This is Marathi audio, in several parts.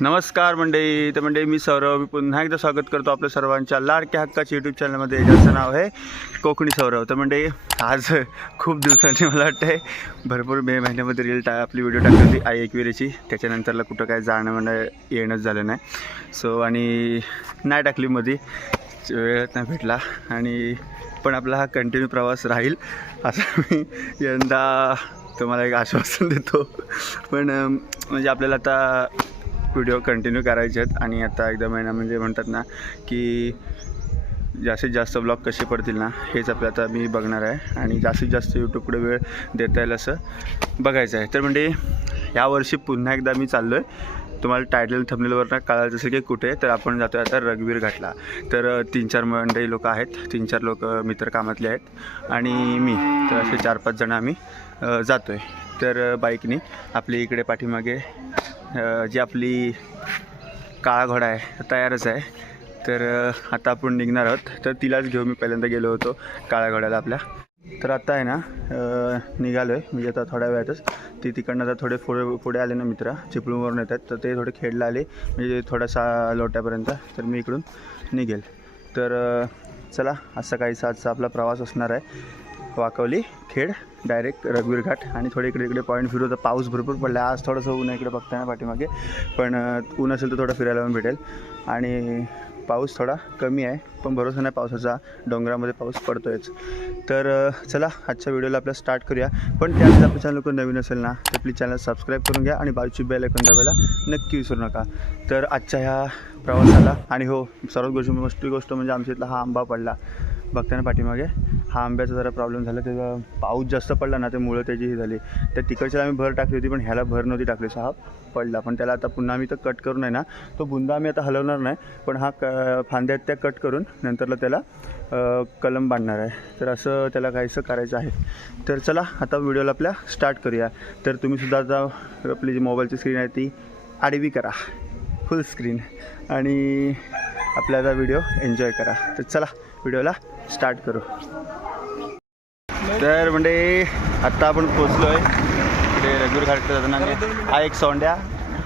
नमस्कार मंडळी तर मंडळी मी सौरव मी पुन्हा एकदा स्वागत करतो आपल्या सर्वांच्या लाडक्या हक्काच्या यूट्यूब चॅनलमध्ये ज्याचं नाव आहे कोकणी सौरव. तर मंडळी आज खूप दिवसांनी मला वाटतं आहे भरपूर मे महिन्यामध्ये रील टा आपली व्हिडिओ टाकली होती आई एकविरेची त्याच्यानंतरला कुठं काय जाणं म्हणणं येणंच झालं नाही. सो आणि नाही टाकली मध्ये वेळच नाही भेटला. आणि पण आपला हा कंटिन्यू प्रवास राहील असं मी यंदा तुम्हाला एक आश्वासन देतो. पण म्हणजे आपल्याला आता व्हिडिओ कंटिन्यू करायचे आहेत. आणि आता एकदा महिना म्हणजे म्हणतात ना की जास्तीत जास्त ब्लॉग कसे पडतील ना हेच आपलं आता मी बघणार आहे. आणि जास्तीत जास्त यूट्यूबकडे वेळ देता येईल असं बघायचं आहे. तर म्हणजे यावर्षी पुन्हा एकदा मी चाललो आहे तुम्हाला टायटल थंबनेलवरनं कळायचं जसं की कुठे तर आपण जातो आता रघवीर घाटला. तर तीन चार मंडळी लोक आहेत तीन चार लोक मित्र कामातले आहेत. आणि मी तर असे चार पाच जण आम्ही जातो आहे तर बाईकनी आपली इकडे पाठीमागे जी आपली काळा घोडा आहे तयारच आहे. तर आता आपण निघणार आहोत. तर तिलाच घेऊ मी पहिल्यांदा गेलो होतो काळ्या घोड्याला आपल्या. तर आता आहे ना निघालो आहे म्हणजे आता थोड्या वेळातच. ती तिकडनं आता थोडे पुढे पुढे आले ना मित्र चिपळूणवरून येतात. तर ते थोडे खेळला आले. म्हणजे थोडासा लोट्यापर्यंत. तर मी इकडून निघेल. तर चला असा काही साजचा आपला प्रवास असणार आहे. वाकवली. खेड डायरेक्ट रघुवीर घाट आणि थोडे इकडे इकडे पॉईंट फिरू तर पाऊस भरपूर पडला आज थोडंसं ऊन आहे इकडे बघताना पाठीमागे. पण ऊन असेल तर थोडं फिरायला पण भेटेल. आणि पाऊस थोडा कमी आहे पण भरोसा नाही पावसाचा. डोंगरामध्ये पाऊस पडतोयच. तर चला आजच्या व्हिडिओला आपल्या स्टार्ट करूया. पण त्याआधी आपल्या चॅनल कोण नवीन असेल ना तर प्लीज चॅनल सबस्क्राईब करून घ्या आणि बाजूची बेल ऐकून दाबायला नक्की विसरू नका. तर आजच्या ह्या प्रवासाला आणि हो सर्वात गोष्टी मोठी गोष्ट म्हणजे आमच्या इथला हा आंबा पडला. बघताना पाठीमागे. हा आंब्याचा जरा प्रॉब्लेम झाला. त्याचा पाऊस जास्त पडला ना ते मुळं त्याची ही झाली. तर तिकडच्याला आम्ही भर टाकली होती पण ह्याला भर नव्हती टाकली. सो हा पडला. पण त्याला आता पुन्हा आम्ही तर कट करून आहे ना. तो बुंदा आम्ही आता हलवणार नाही पण हा क फांद्यात त्या कट करून नंतरला त्याला कलम बांधणार आहे. तर असं त्याला काहीसं करायचं आहे. तर चला आता व्हिडिओला आपल्या स्टार्ट करूया. तर तुम्हीसुद्धा आता आपली जी मोबाईलची स्क्रीन आहे ती आडवी करा. फुल स्क्रीन आणि आपला आता व्हिडिओ एन्जॉय करा. तर चला व्हिडिओला स्टार्ट करू. तर म्हणजे आत्ता आपण पोचलो आहे इकडे रघुवीर घाटकडे जाताना हा एक सोंड्या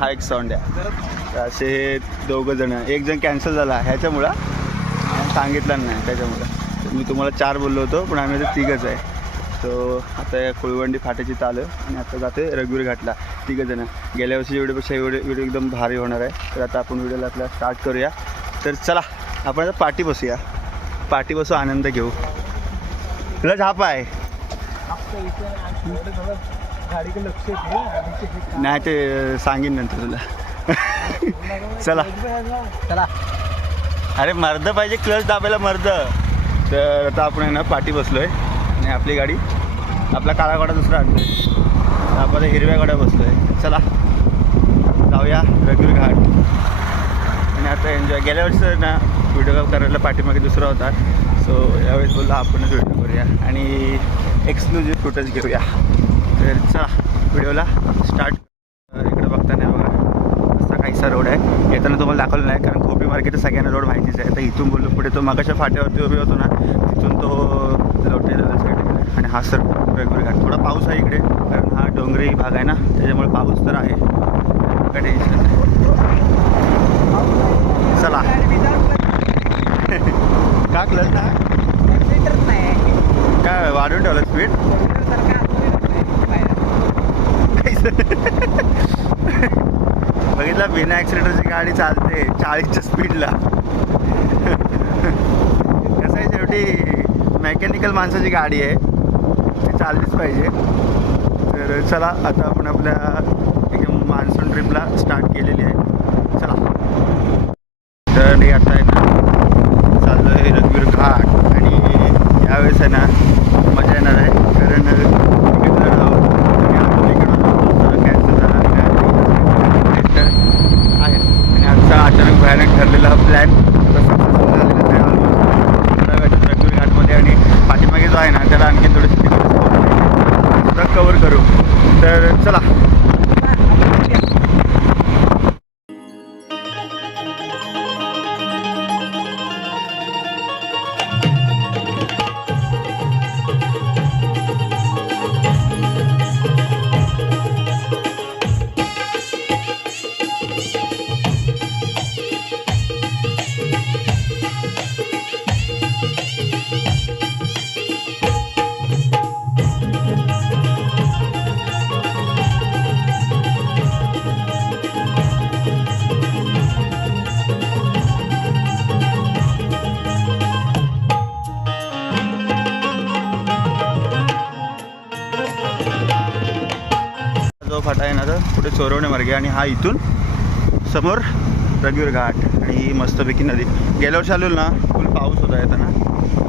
हा एक सोंड्या द्या असे हे दोघं जण एक जण कॅन्सल झाला. ह्याच्यामुळं सांगितलं नाही त्याच्यामुळं. मी तुम्हाला चार बोललो होतो पण आम्ही आता तिघंच आहे. सो आता या कुळवंडी फाट्याची आलो आणि आता जाते रघुवीर घाटला. तिघं जण. गेल्या वर्षी व्हिडिओपेक्षा एवढे व्हिडिओ एकदम भारी होणार आहे. तर आता आपण व्हिडिओला आपल्याला स्टार्ट करूया. तर चला आपण आता पाठी बसूया. पाठी बसू आनंद घेऊ. तुला झाप आहे. नाही ते सांगेन नंतर तुला. चला. चला. अरे मर्द पाहिजे क्लच दाबायला मर्द. तर आता आपण आहे ना पाठी बसलो आहे आणि आपली गाडी आपला काळा गाडा दुसरा आणतोय. तर आपण हिरव्या गाड्या बसलो आहे चला. जाऊया रघुवीर घाट. आता एन्जॉय गेल्या वर्षी ना व्हिडिओ करायला पाठीमागे दुसरा होता. सो यावेळेस बोललो आपणच व्हिडिओ करूया. आणि एक्सक्लुझिव्ह फुटेज घेऊया. तर चला व्हिडिओला स्टार्ट इकडे बघताना बघा. असा काहीसा रोड आहे. येताना तुम्हाला दाखवलं नाही कारण खोपी मार्केट सगळ्यांना रोड माहितीच आहे. तर इथून बोललो पुढे तो मागाच्या फाट्यावरती उभी होतो ना तिथून तो लोटे साईड आणि हा सर वेगवेगळी घाट थोडा पाऊस आहे इकडे कारण हा डोंगरी भाग आहे ना त्याच्यामुळे पाऊस तर आहे. काय टेन्शन नाही. चला. का क्लच ना काय वाढवून ठेवलं स्पीड बघितला बिना ॲक्सिडेंटची गाडी चालते चाळीसच्या स्पीडला कसं आहे शेवटी मेकॅनिकल माणसाची गाडी आहे. ती चाललीच पाहिजे. तर चला आता आपण आपल्या एकदम मान्सून ट्रिपला स्टार्ट केलेली आहे. तर आता आहे ना. चाललो आहे रघुवीर घाट आणि यावेळेस आहे ना मजा येणार आहे. कारण आणि आपण कॅन्सल झाला तर आहे. आणि आजचा अचानक भयानक ठरलेला प्लॅन सक्सेसफुल घाटमध्ये आणि पाठीमागे जो आहे ना त्याला आणखी थोडीशी कवर करू. तर चला पुढे चोरवणे मार्गे आणि हा इथून समोर रगवीर घाट आणि ही मस्तपैकी नदी. गेल्या वर्षी आलो ना फुल पाऊस होता येताना.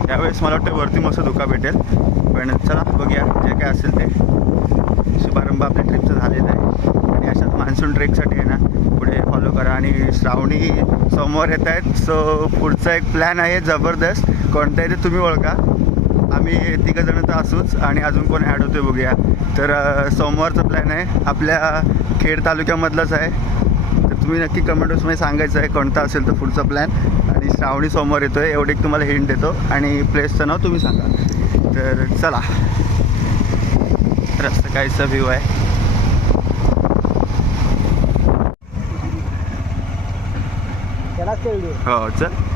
त्यावेळेस मला वाटतं वरती मस्त धोका भेटेल. पण चला बघूया जे काय असेल ते. शुभारंभ आपल्या ट्रिपचा झालेला आहे. आणि अशाच मान्सून ट्रेकसाठी आहे ना पुढे फॉलो करा. आणि श्रावणी समोर येत आहेत सो पुढचा एक प्लॅन आहे जबरदस्त. कोणता ते तुम्ही ओळखा. आम्ही तिघं जण तर असूच आणि अजून कोण ॲड होते बघूया. तर सोमवारचा प्लॅन आहे. आपल्या खेड तालुक्यामधलाच आहे. तर तुम्ही नक्की कमेंट बॉक्समध्ये सांगायचं आहे. कोणता असेल तर पुढचा प्लॅन आणि श्रावणी सोमवार येतो आहे एवढे एक तुम्हाला हिंट देतो. आणि प्लेसचं नाव तुम्ही सांगा. तर चला. रस्ता कायचा व्ह्यू आहे. हो चल.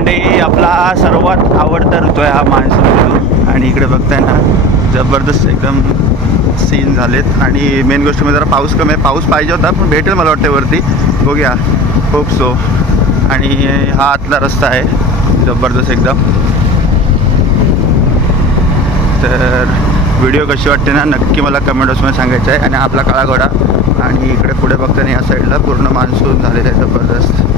तर म्हणजे आपला सर्वात आवडता ऋतू आहे हा मान्सून ऋतू. आणि इकडे बघताय ना जबरदस्त एकदम सीन झालेत. आणि मेन गोष्ट म्हणजे जरा पाऊस कमी आहे. पाऊस पाहिजे होता पण भेटेल मला वाटते वरती. बघूया. होप सो आणि हा आतला रस्ता आहे. जबरदस्त एकदम. तर व्हिडिओ कशी वाटते ना नक्की मला कमेंट बॉक्समध्ये सांगायचं आहे. आणि आपला काळा घोडा आणि इकडे पुढे बघताना या साईडला पूर्ण मान्सून झालेला आहे. जबरदस्त.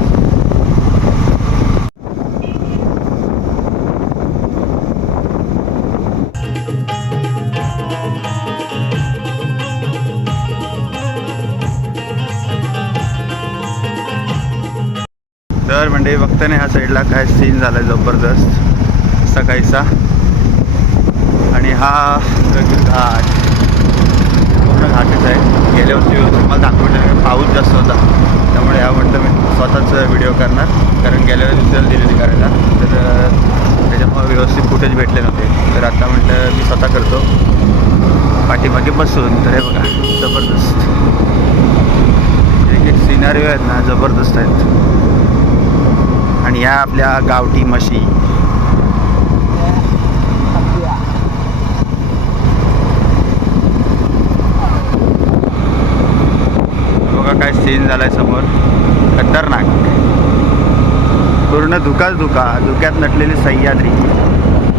तर म्हणजे बघताना ह्या साईडला काय सीन झाला जबरदस्त. सकाळीचा. आणि हा रगील घाट. पूर्ण घाटच आहे. गेल्या वर्षी तुम्हाला दाखवलं पाऊस जास्त होता. त्यामुळे या म्हटलं मी स्वतःच व्हिडिओ करणार. कारण गेल्या वेळेस दुसऱ्याला दिलेली करायला. तर त्याच्यामुळे व्यवस्थित फुटेज भेटले नव्हते. तर आता म्हटलं मी स्वतः करतो. पाठीमागे बसून. तर हे बघा जबरदस्त. एक एक सिनारिओ आहेत ना जबरदस्त आहेत. आणि ह्या आपल्या गावठी म्हशी. बघा काय सीन झालाय समोर. खतरनाक. पूर्ण धुकाच धुका. धुक्यात नटलेली सह्याद्री.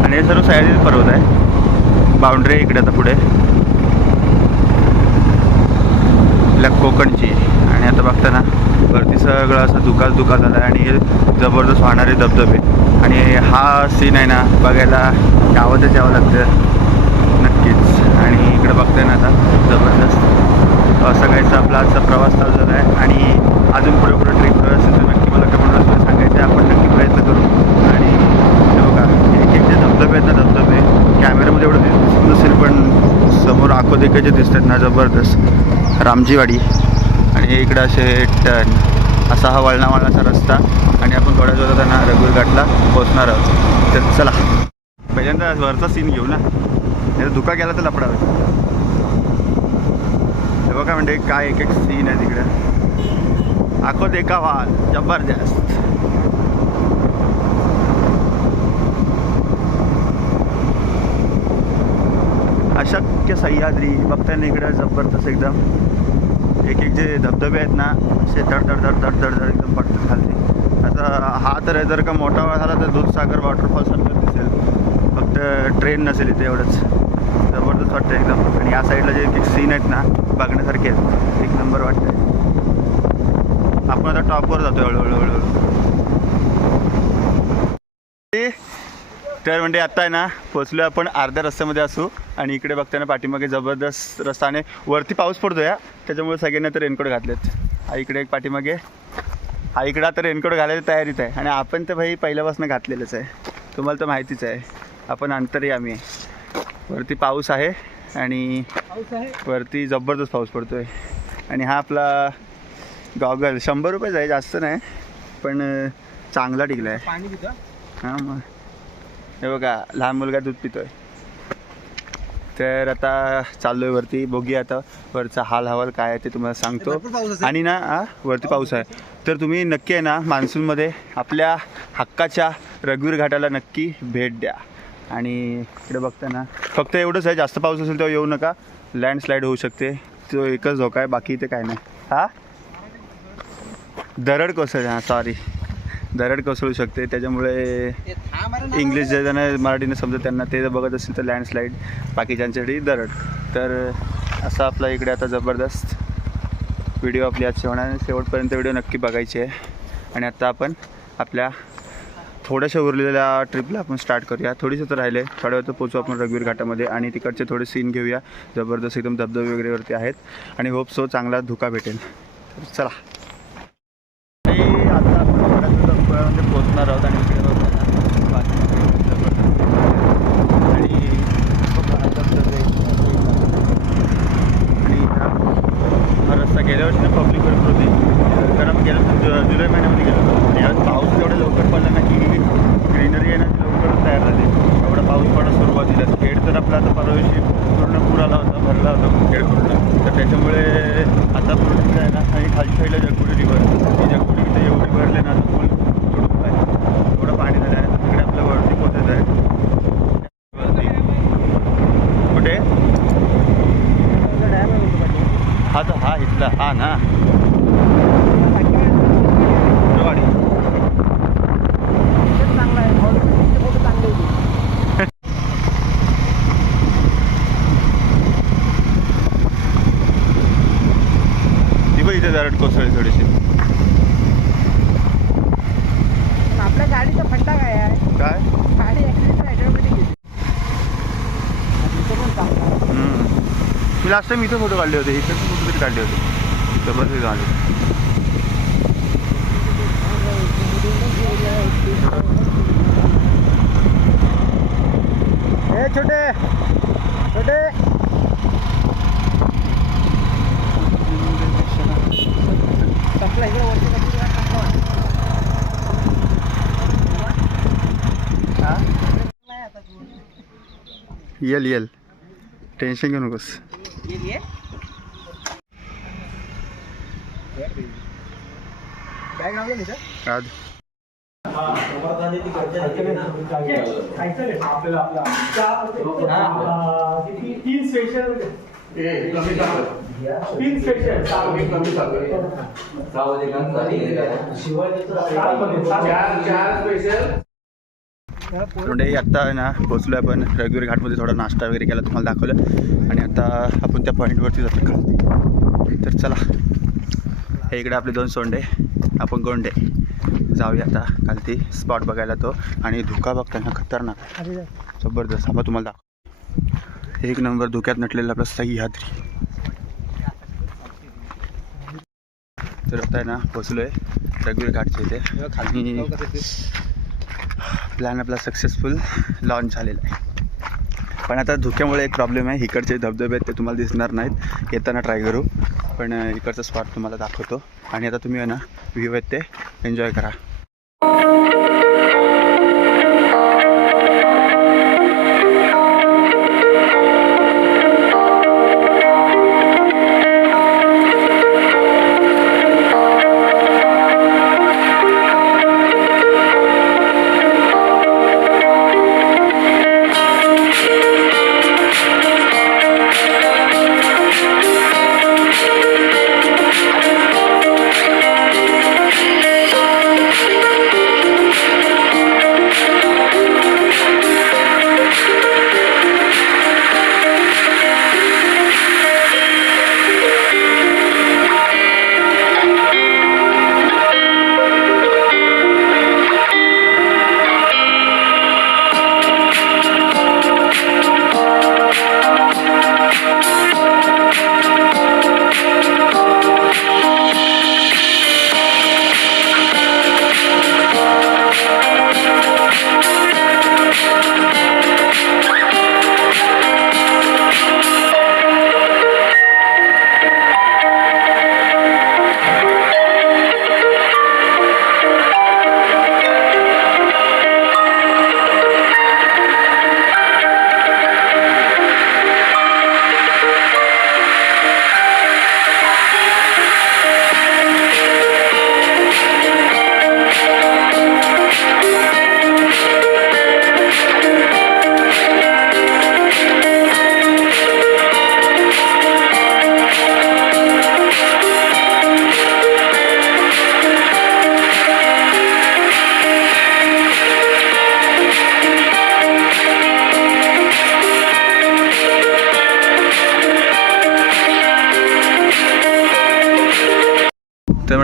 आणि हे सर्व सह्याद्री पर्वत आहे. बाउंड्री इकडे आता पुढे. आपल्या कोकणची. आणि आता बघताना वरती सगळं असं धुकाच धुका झाला आहे आणि हे जबरदस्त वाहणारे धबधबे. आणि हा सीन आहे ना बघायला गावातच यावं लागतं. नक्कीच. आणि इकडे बघताय ना आता जबरदस्त. असं काहीचा आपला आजचा प्रवास चालू झाला आहे. आणि अजून पुढे पुढे ट्रिप असेल तर नक्की मला कमेंट बॉक्समध्ये सांगायचं आहे. आपण नक्की प्रयत्न करू. आणि बघा एक एक जे धबधबे आहेत ना धबधबे कॅमेऱ्यामध्ये एवढं दिसत नसेल पण समोर आखो जे दिसत आहेत ना जबरदस्त. रामजीवाडी. आणि हे इकडं असे टर्न असा हा वळणा वळणाचा रस्ता आणि आपण थोड्या वेळात त्यांना ना घाटला पोहोचणार आहोत. तर चला पहिल्यांदा वरचा सीन घेऊ ना. नाही धुका गेला तर लपडा होईल. हे बघा म्हणजे काय एक एक सीन आहे तिकडं. आखो देखा वाल जबरदस्त. अशक्य सह्याद्री बघताना इकडं जबरदस्त एकदम. एक एक जे धबधबे आहेत ना असे धड धड धड धड धड धड एकदम पडतात खाली आता हा तर जर का मोठा वेळ झाला तर दूधसागर वॉटरफॉल सारखं दिसेल. फक्त ट्रेन नसेल इथे एवढंच. जबरदस्त वाटतं एकदम. आणि या साईडला जे एक एक सीन आहेत ना बघण्यासारखे आहेत. एक नंबर वाटतंय. आपण आता टॉपवर जातो हळूहळू हळूहळू. तर म्हणजे आता आहे ना पोचलो आपण अर्ध्या रस्त्यामध्ये असू आणि इकडे बघताना पाठीमागे जबरदस्त रस्ता आणि वरती पाऊस पडतो या त्याच्यामुळे सगळ्यांना तर रेनकोट घातलेत. हा इकडे एक पाठीमागे. हा इकडं आता रेनकोट घालायची तयारीत आहे. आणि आपण तर भाई पहिल्यापासून घातलेलंच आहे. तुम्हाला तर माहितीच आहे. आपण अंतरी आम्ही आहे. वरती पाऊस आहे आणि वरती जबरदस्त पाऊस पडतो आहे आणि हा आपला गॉगल शंभर रुपयेच आहे जास्त नाही पण चांगला टिकला आहे हां मग. हे बघा लहान मुलगा दूध पितोय. तर आता चाललोय वरती बघूया आता वरचा हाल हवाल काय आहे ते तुम्हाला सांगतो. आणि ना हा वरती पाऊस आहे. तर तुम्ही नक्की आहे ना मान्सूनमध्ये आपल्या हक्काच्या रघुवीर घाटाला नक्की भेट द्या. आणि इकडे बघता ना फक्त एवढंच आहे जास्त पाऊस असेल तेव्हा येऊ नका. लँडस्लाईड होऊ शकते. तो एकच धोका आहे बाकी इथे काय नाही. हा? दरड कोसळ हां सॉरी दरड कोसळू शकते. त्याच्यामुळे इंग्लिश जे जण मराठीने समजत त्यांना ते जर बघत असतील तर लँडस्लाईड बाकीच्यांसाठी दरड. तर असा आपला इकडे आता जबरदस्त व्हिडिओ आपली आजची होणार. शेवटपर्यंत व्हिडिओ नक्की बघायची आहे. आणि आता आपण आपल्या थोड्याशा उरलेल्या ट्रिपला आपण स्टार्ट करूया. थोडीसं तर राहिले. थोड्या वेळ पोचू आपण रघुवीर घाटामध्ये आणि तिकडचे थोडे सीन घेऊया. जबरदस्त एकदम धबधबे वगैरे वरती आहेत. आणि होप सो चांगला धुका भेटेल. तर चला आणि आता आपण थोड्याच धबधब्यामध्ये आहोत आणि इकडे बघा आणि हा. रस्ता गेल्या वर्षी पब्लिक भरपूर होती. कारण गेल्या जु- जुलै महिन्यामध्ये गेलो होतो. आणि पाऊस एवढा लवकर पडला ना की ग्रीनरी येण्याची लवकरच तयार झाली. एवढा पाऊस पडा सुरुवातीला. खेड तर आपला आता परवा दिवशी पूर्ण पूर आला होता भरला होता खेड पूर्ण. तर त्याच्यामुळे आता पूर्ण आहे ना आणि खालच्या साईडला जगबुडी रिव्हर ही इथे एवढी भरले ना आता पूल तुडून आहे एवढं पाणी झालं आहे तिकडे आपल्या वरती पोचायचं आहे वरती कुठे डॅम आहे म्हणतो पाठी. हा तर हा इथला हा ना गाडी तेच चांगलं आहे ऑलरेडी फोटो चांगले होते ती पण इथे दरड कोसळली थोडीशी. आपल्या गाडीचा फंडा काय आहे? काय? गाडी. मी लास्ट टाइम इथे फोटो काढले होते. इथे फोटो तरी काढले होते. जबरदस्त झाले. ए छोटे. छोटे. हा. L L. टेन्शन घेऊ नकोस. आज तीन स्पेशल तीन स्पेशल म्हणजे आत्ता आहे ना पोचलो आपण रघुवीर घाटमध्ये. थोडा नाश्ता वगैरे केला तुम्हाला दाखवलं. आणि आता आपण त्या पॉईंटवरती जातो. तर चला हे इकडे आपले दोन सोंडे. आपण गोंडे. जाऊया आता. खालती स्पॉट बघायला तो. आणि धुका बघताना खतरनाक. जबरदस्त. हा तुम्हाला दाखव एक नंबर धुक्यात नटलेला आपला सह्याद्री तर आता आहे ना पोचलो आहे रघुवीर घाटच्या इथे. आणि प्लॅन आपला सक्सेसफुल लॉन्च झालेला आहे. पण आता धुक्यामुळे एक प्रॉब्लेम आहे. इकडचे धबधबे आहेत ते तुम्हाला दिसणार नाहीत. येताना ट्राय करू. पण इकडचा स्पॉट तुम्हाला दाखवतो. आणि आता तुम्ही आहे ना व्ह्यू आहेत ते एन्जॉय करा.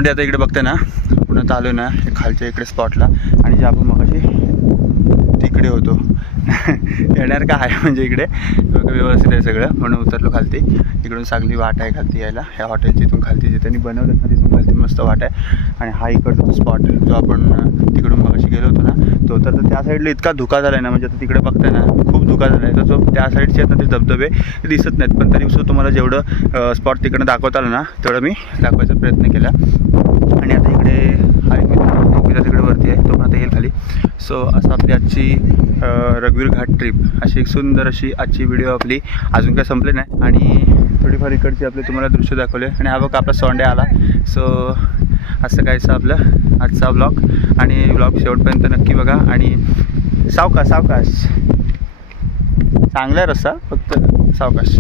तर आता इकडे बघते ना. पुन्हा आता आलो ना खालच्या इकडे स्पॉटला आणि जे आपण मग तिकडे होतो. येणार का आहे म्हणजे इकडे? व्यवस्थित आहे सगळं. म्हणून उतरलो खालती. इकडून चांगली वाट आहे खालती यायला. ह्या हॉटेलची इथून खालती जे त्यांनी बनवलं ना तिथून खालती मस्त वाट आहे. आणि हा इकडचा तो स्पॉट जो आपण तिकडून मग गेलो होतो ना तो तर त्या साईडला इतका धुका झाला आहे ना म्हणजे आता तिकडे बघताय ना खूप धुका झाला आहे तर जो त्या साईडचे आहेत ना ते धबधबे ते दिसत नाहीत. पण तरी सुद्धा तुम्हाला जेवढं स्पॉट तिकडनं दाखवता आलं ना तेवढं मी दाखवायचा प्रयत्न केला. आणि आता इकडे हा एक मित्र तिकडे वरती आहे. तो पण आता येईल खाली. सो असं आपली आजची रघुवीर घाट ट्रिप अशी एक सुंदर अशी आजची व्हिडिओ आपली अजून काय संपली नाही. आणि थोडीफार इकडची आपले तुम्हाला दृश्य दाखवले आणि हा बघ आपला सोंडे आला. सो असं कायचं आपलं आजचा ब्लॉग आणि ब्लॉग शेवटपर्यंत नक्की बघा. आणि सावकाश सावकाश. चांगला आहे रस्ता. फक्त सावकाश.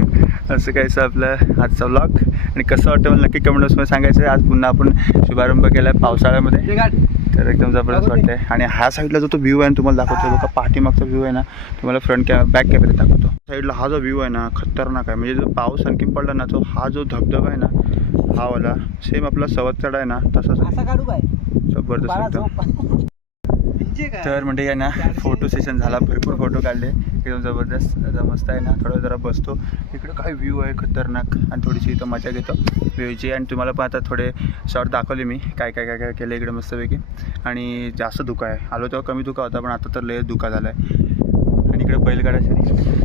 आहे असं कायचं आपलं आजचा ब्लॉग आणि कसं वाटतं मला नक्की कमेंट बॉक्समध्ये सांगायचं आहे. आज पुन्हा आपण शुभारंभ केला आहे पावसाळ्यामध्ये तर एकदम जबरदस्त वाटतंय. आणि ह्या साईडला जो तो व्ह्यू आहे ना तुम्हाला दाखवतो. बघा पाठीमागचा व्ह्यू आहे ना तुम्हाला फ्रंट कॅ बॅक कॅमेऱ्यात दाखवतो. साईडला हा जो व्ह्यू आहे ना खतरनाक आहे. म्हणजे जो पाऊस आणखी पडला ना तो हा जो धबधबा आहे ना हा वाला सेम आपला सवत आहे ना तसाच आहे. काय? जबरदस्त बाळा एकदम झोप म्हणजे काय तर म्हणजे आहे ना फोटो सेशन झाला भरपूर फोटो काढले. एकदम जबरदस्त मस्त आहे ना थोडं जरा बसतो. इकडे काय व्ह्यू आहे खतरनाक. आणि थोडीशी इथं मजा घेतो. व्ह्यूची आणि तुम्हाला पण आता थोडे शॉर्ट दाखवले मी. काय काय काय काय केलं इकडे मस्तपैकी. आणि जास्त धुका आहे. आलो तेव्हा कमी धुका होता पण आता तर लय धुका झाला आहे आणि इकडे बैलगाडा शर्यत.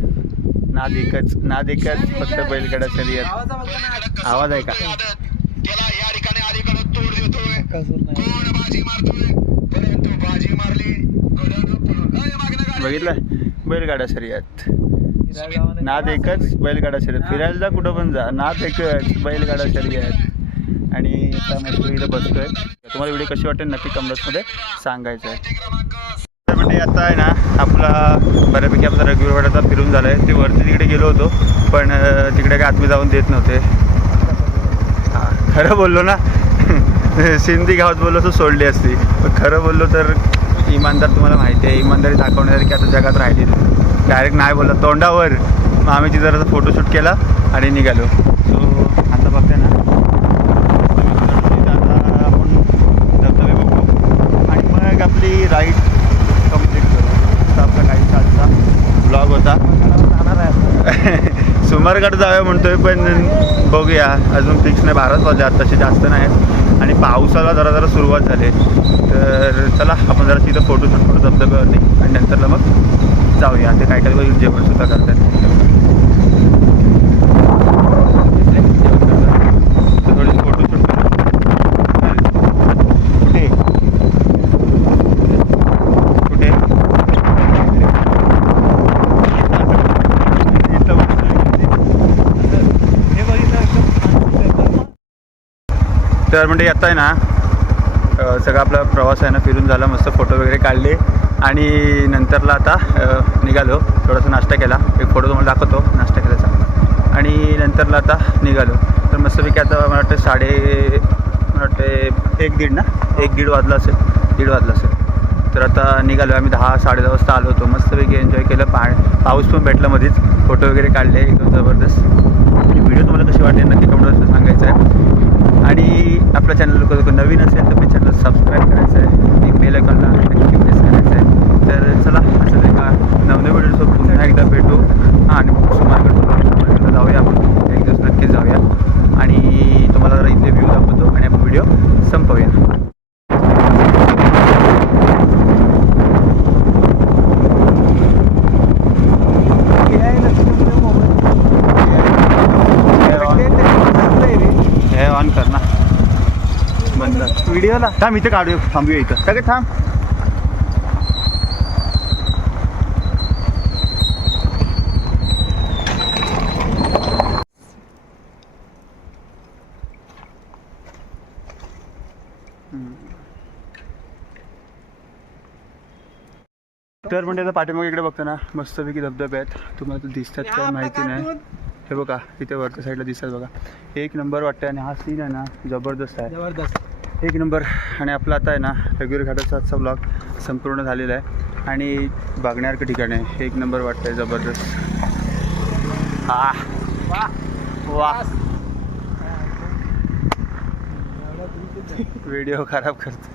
नाद एकच नाद एकच फक्त बैलगाडा बोलताना आवाज आहे का त्याला या ठिकाणी अलीकडे तोड कोण बाजी मारतोय? परंतु बाजी मारली. बघितलं बैलगाडा शर्यत. नाद एकच बैलगाडा शर्यत. फिरायला जा कुठं पण जा. नाद एकच बैलगाडा शर्यत. आणि इथं बसतोय. तुम्हाला व्हिडिओ कशी वाटेल नक्की कमेंट्समध्ये सांगायचं आहे तर म्हणजे आता आहे ना आपला बऱ्यापैकी आपला रघुवीरवाड्याचा फिरून झाला आहे ते वरती तिकडे गेलो होतो पण तिकडे काय आतमध्ये जाऊन देत नव्हते. हा खरं बोललो ना सिंधी गावात बोललो तर सोडली असती. पण खरं बोललो तर इमानदार तुम्हाला माहिती आहे. इमानदारी दाखवण्यासारखी आता जगात राहिली डायरेक्ट नाही बोलला. तोंडावर मग आम्ही तिथं जरासा फोटोशूट केला आणि निघालो. सो आता बघते ना. आता आपण धबधबे बघू. आणि मग आपली राईड कंप्लीट करू. आपला काही आजचा ब्लॉग होता. जाणार आहे सुमारगड जाऊया म्हणतोय पण बघूया. अजून फिक्स नाही. बाराच वाजले. आता जास्त नाही. आणि पावसाला जरा जरा सुरुवात झाली. तर चला आपण जरा तिथं फोटोशूट करू धबधब्यावरती. आणि नंतरला मग जाऊया. ते काय काय जेवणसुद्धा करतात जेवण करतात तर थोडी फोटोशूट कुठे कुठे इथं बसलोय. हे बघितलं एकदम तर म्हणजे आता आहे ना सगळा आपला प्रवास आहे ना फिरून झाला मस्त फोटो वगैरे काढले. आणि नंतरला आता निघालो. थोडासा नाश्ता केला. एक फोटो तुम्हाला दाखवतो नाश्ता केल्याचा. आणि नंतरला आता निघालो. तर मस्तपैकी आता मला वाटतं साडे मला वाटते एक दीड ना? एक दीड वाजला असेल. दीड वाजला असेल. तर आता निघालो आम्ही दहा साडे दहा वाजता आलो होतो. मस्तपैकी एन्जॉय केलं. पा पाऊस पण भेटला मध्येच फोटो वगैरे काढले. एकदम जबरदस्त. आणि व्हिडिओ तुम्हाला कशी वाटते नक्की कमेंट सांगायचं आहे. आणि आपलं चॅनल लोक नवीन असेल तर मी चॅनल सबस्क्राईब करायचं आहे. आणि बेल आयकॉनला नक्की प्रेस करायचं आहे. तर चला असं एका नवनवीन व्हिडिओसोबत पुन्हा एकदा भेटू. हां आणि सुमारगड जाऊया आपण. एक दिवस नक्कीच जाऊया. आणि तुम्हाला जरा इथे व्ह्यू दाखवतो आणि आपण व्हिडिओ संपवूया हे आहे लक्ष्मीपुरम मोबाईल हे ऑन कर ना बंद व्हिडिओला. थांब इथे काढूया थांबूया इथं. सगळे थांब. तर म्हणजे आता पाठीमागे इकडे बघतो ना मस्तपैकी धबधबे आहेत. तुम्हाला तर दिसतात काय माहिती नाही. हे बघा इथे वरच्या साईडला दिसतात बघा. एक नंबर वाटतं आणि हा सीन आहे ना जबरदस्त आहे. जबरदस्त. एक नंबर. आणि आपला आता आहे ना रघुवीर घाटाचा आजचा ब्लॉग संपूर्ण झालेला आहे. आणि बघण्यासारखं ठिकाण आहे. एक नंबर वाटतं आहे जबरदस्त. हा वा. व्हिडिओ खराब करतो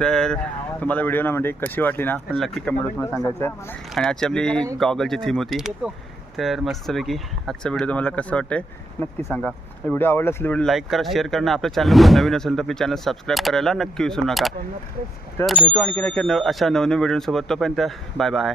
तर तुम्हाला व्हिडिओ ना म्हणजे कशी वाटली ना पण नक्की कमेंट तुम्हाला सांगायचं आणि आजची आपली गॉगलची थीम होती. तर मस्तपैकी आजचा व्हिडिओ तुम्हाला कसं वाटतंय नक्की सांगा. व्हिडिओ आवडला असेल व्हिडिओ लाईक करा शेअर करा आपल्या चॅनल नवीन असेल तर मी चॅनल सबस्क्राईब करायला नक्की विसरू नका. तर भेटू आणखी नक्की न अशा नवनवीन व्हिडिओसोबत तोपर्यंत बाय बाय